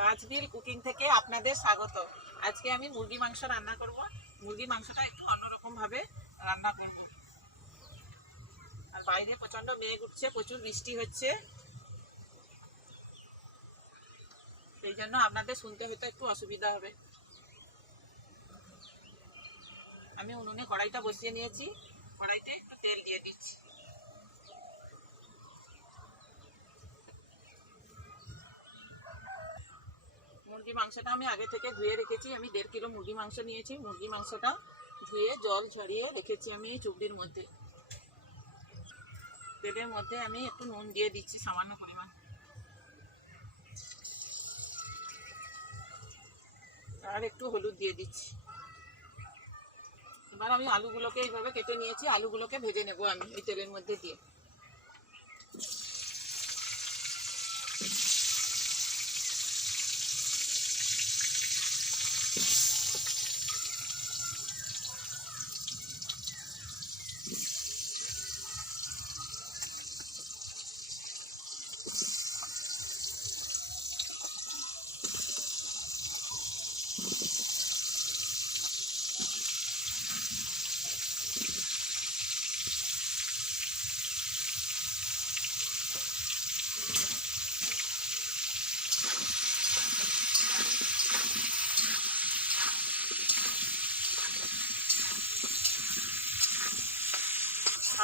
পাঁচবিল cooking থেকে আপনাদের স্বাগত। আজকে আমি মুরগি মাংস রান্না করব। মুরগি মাংসটা একটু অন্যরকম ভাবে রান্না করব। আর বাইরে প্রচন্ড মেঘ উঠছে, প্রচুর বৃষ্টি হচ্ছে, এই জন্য আপনাদের শুনতে হয়তো একটু অসুবিধা হবে। আমি উনুনে কড়াইটা বসিয়ে নিয়েছি, কড়াইতে একটু তেল দিয়ে দিচ্ছি। মুরগি মাংসটা আমি আগে থেকে ধুয়ে রেখেছি। আমি 1.5 কিলো মুরগি মাংস নিয়েছি। মুরগি মাংসটা ধুয়ে জল ঝরিয়ে রেখেছি আমি এই চুবড়ির মধ্যে। তেলের মধ্যে আমি একটু নুন দিয়ে দিচ্ছি সামান্য পরিমাণ, আর একটু হলুদ দিয়ে দিচ্ছি। এবার আমি আলুগুলোকে এইভাবে কেটে নিয়েছি, আলুগুলোকে ভেজে নেব আমি এই তেলের মধ্যে দিয়ে।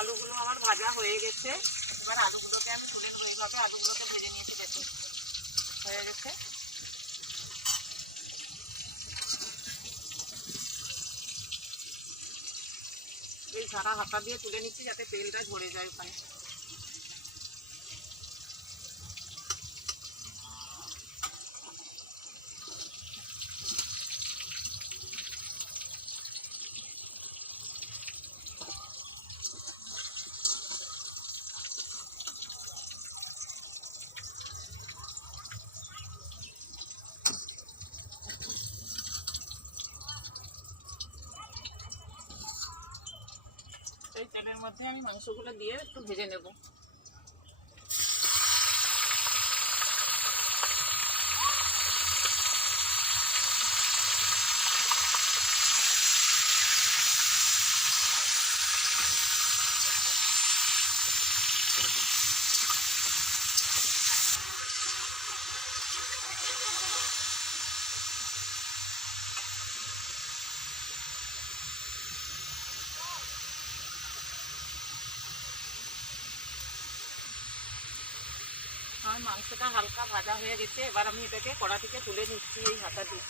আলুগুলো আমার ভাজা হয়ে গেছে। এবার আলুগুলোকে আমি তুলে নেবো। এইভাবে আলুগুলোকে ভেজে নিয়েছি, দেখুন হয়ে গেছে। এই ঝাড়া হাতা দিয়ে তুলে নিচ্ছি যাতে তেলটা ঝরে যায় ওখানে। এই তেলের মধ্যে আমি মাংসগুলো দিয়ে একটু ভেজে নেব। আর মাংসটা হালকা ভাজা হয়ে গেছে। এবার আমি এটাকে কড়া থেকে তুলে নিচ্ছি এই হাতা দিয়ে।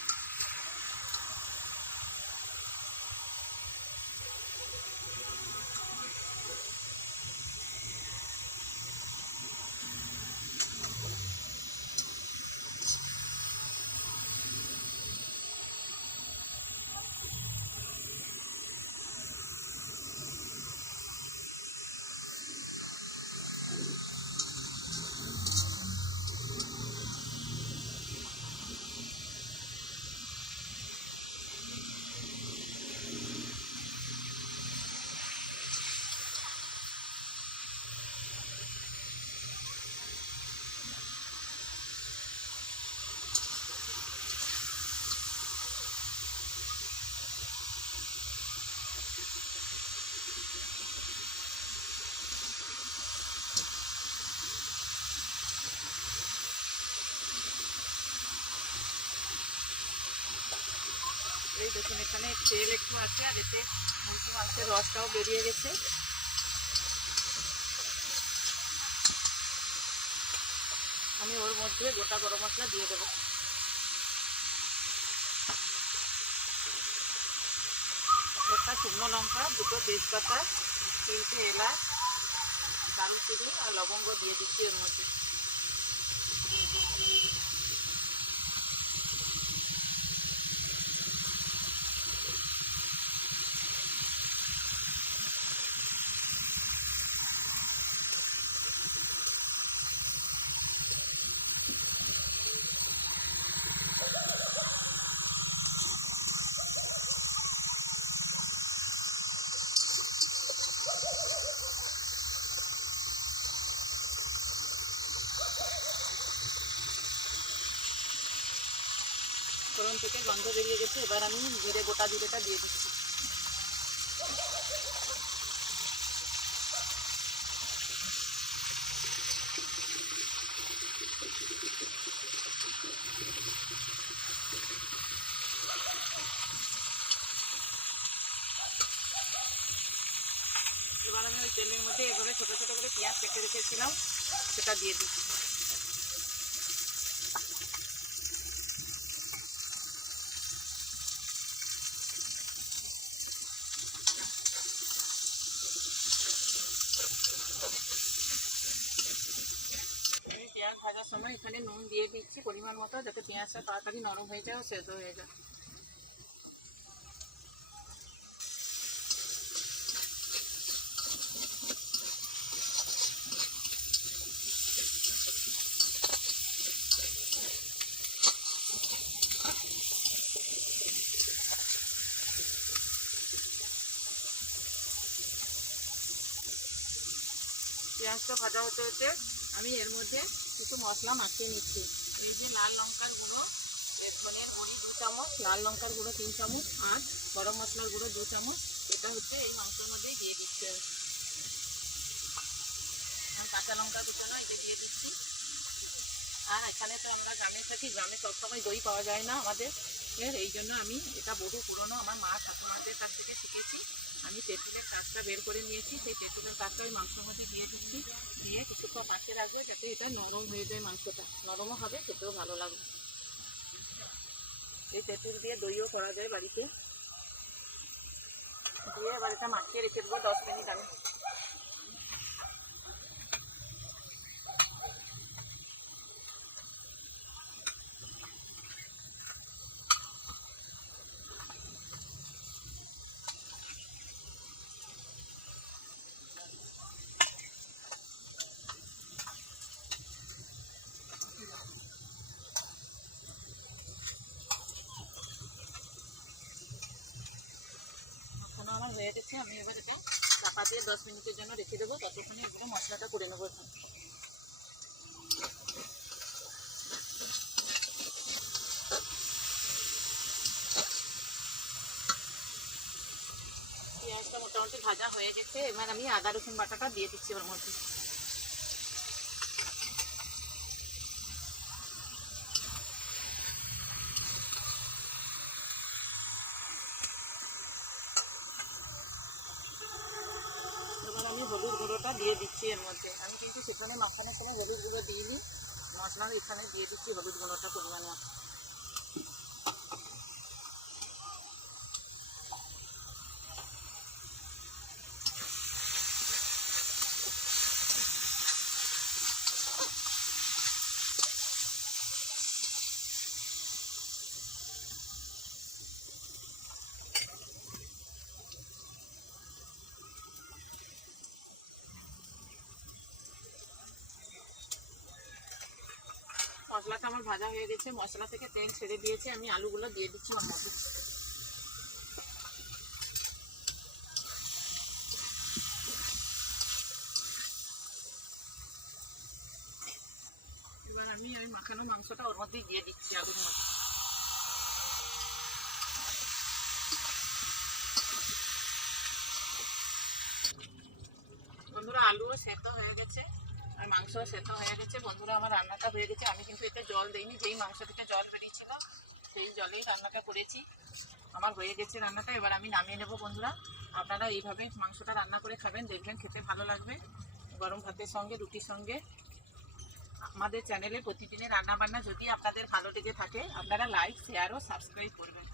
এই দেখুন এখানে তেল একটু আছে, আর এতে মাংসের রসটাও বেরিয়ে গেছে। আমি ওর মধ্যে গোটা গরম মশলা দিয়ে দেবো। একটা শুকনো লঙ্কা, 2টো তেজপাতা, 3টে এলাচ, দারুচিনি আর লবঙ্গ দিয়ে দিচ্ছি এর মধ্যে। ফোড়ন থেকে গন্ধ বেরিয়ে গেছে। এবার আমি গোটা জিরেটা দিয়ে দিচ্ছি। এবার আমি ওই তেলের মধ্যে এভাবে ছোটো ছোটো করে পেঁয়াজ কেটে রেখেছিলাম সেটা দিয়ে দিচ্ছি। আমি পেঁয়াজ ভাজার সময় এখানে নুন দিয়ে দিচ্ছি পরিমাণ মতো, যাতে পেঁয়াজটা তাড়াতাড়ি নরম হয়ে যায় ও সেদ্ধ হয়ে যায়। পেঁয়াজটা ভাজা হতে হতে আমি এর মধ্যে কিছু মশলা মাখিয়ে নিচ্ছি। এই যে লাল লঙ্কার গুঁড়ো, বেসনের গুঁড়ি 2 চামচ, লাল লঙ্কার গুঁড়ো 3 চামচ আর গরম মশলার গুঁড়ো 2 চামচ, এটা হচ্ছে এই মাংসের মধ্যেই দিয়ে দিচ্ছি। আমি কাঁচা লঙ্কা কুচানো এটা দিয়ে দিচ্ছি। আর এখানে তো আমরা গ্রামে থাকি, গ্রামে সবসময় দই পাওয়া যায় না আমাদের, এই জন্য আমি এটা বহু পুরনো আমার মা ঠাকুমাদের কাছ থেকে শিখেছি। আমি তেঁতুলের কাজটা বের করে নিয়েছি, সেই তেঁতুলের কাজটা ওই মাংসের মধ্যে দিয়ে দিচ্ছি। দিয়ে কিছুক্ষণ পাশে রাখবো যাতে এটা নরম হয়ে যায়, মাংসটা নরমও হবে, খেতেও ভালো লাগবে। এই তেঁতুল দিয়ে দইও করা যায় বাড়িতে। দিয়ে এবার এটা মাখিয়ে রেখে দেবো 10 মিনিট আমি। আমার হয়ে গেছে, আমি এবার এটা চাপা দিয়ে 10 মিনিটের জন্য রেখে দেবো, ততক্ষণে এগুলো মশলাটা করে নেবো। পেঁয়াজটা মোটামুটি ভাজা হয়ে গেছে, এবার আমি আদা রসুন বাটাটা দিয়ে দিচ্ছি ওর মধ্যে। আমি হলুদ গুঁড়োটা দিয়ে দিচ্ছি এর মধ্যে। আমি কিন্তু সেখানে মাখানোর সময় হলুদ গুঁড়ো দিইনি, মশলার এখানে দিয়ে দিচ্ছি হলুদ গুঁড়োটা পরিমাণ মতো। মশলাটা আমার ভাজা হয়ে গেছে, মশলা থেকে তেল ছেড়ে দিয়েছে, আমি আলুগুলো দিয়ে দিচ্ছি ওর মধ্যে। এবার আমি ওই মাখানো মাংসটা ওর মধ্যেই দিয়ে দিচ্ছি আলুর মধ্যে। বন্ধুরা আলুও সেদ্ধ হয়ে গেছে আর মাংসও সেদ্ধ হয়ে গেছে। বন্ধুরা আমার রান্নাটা হয়ে গেছে, আমি কিন্তু এতে জল দিইনি, যেই মাংস থেকে জল বেরিয়েছিল সেই জলেই রান্নাটা করেছি। আমার হয়ে গেছে রান্নাটা, এবার আমি নামিয়ে নেবো। বন্ধুরা আপনারা এইভাবে মাংসটা রান্না করে খাবেন, দেখবেন খেতে ভালো লাগবে, গরম ভাতের সঙ্গে রুটির সঙ্গে। আমাদের চ্যানেলে প্রতিদিনের রান্নাবান্না যদি আপনাদের ভালো লেগে থাকে আপনারা লাইক শেয়ার ও সাবস্ক্রাইব করবেন।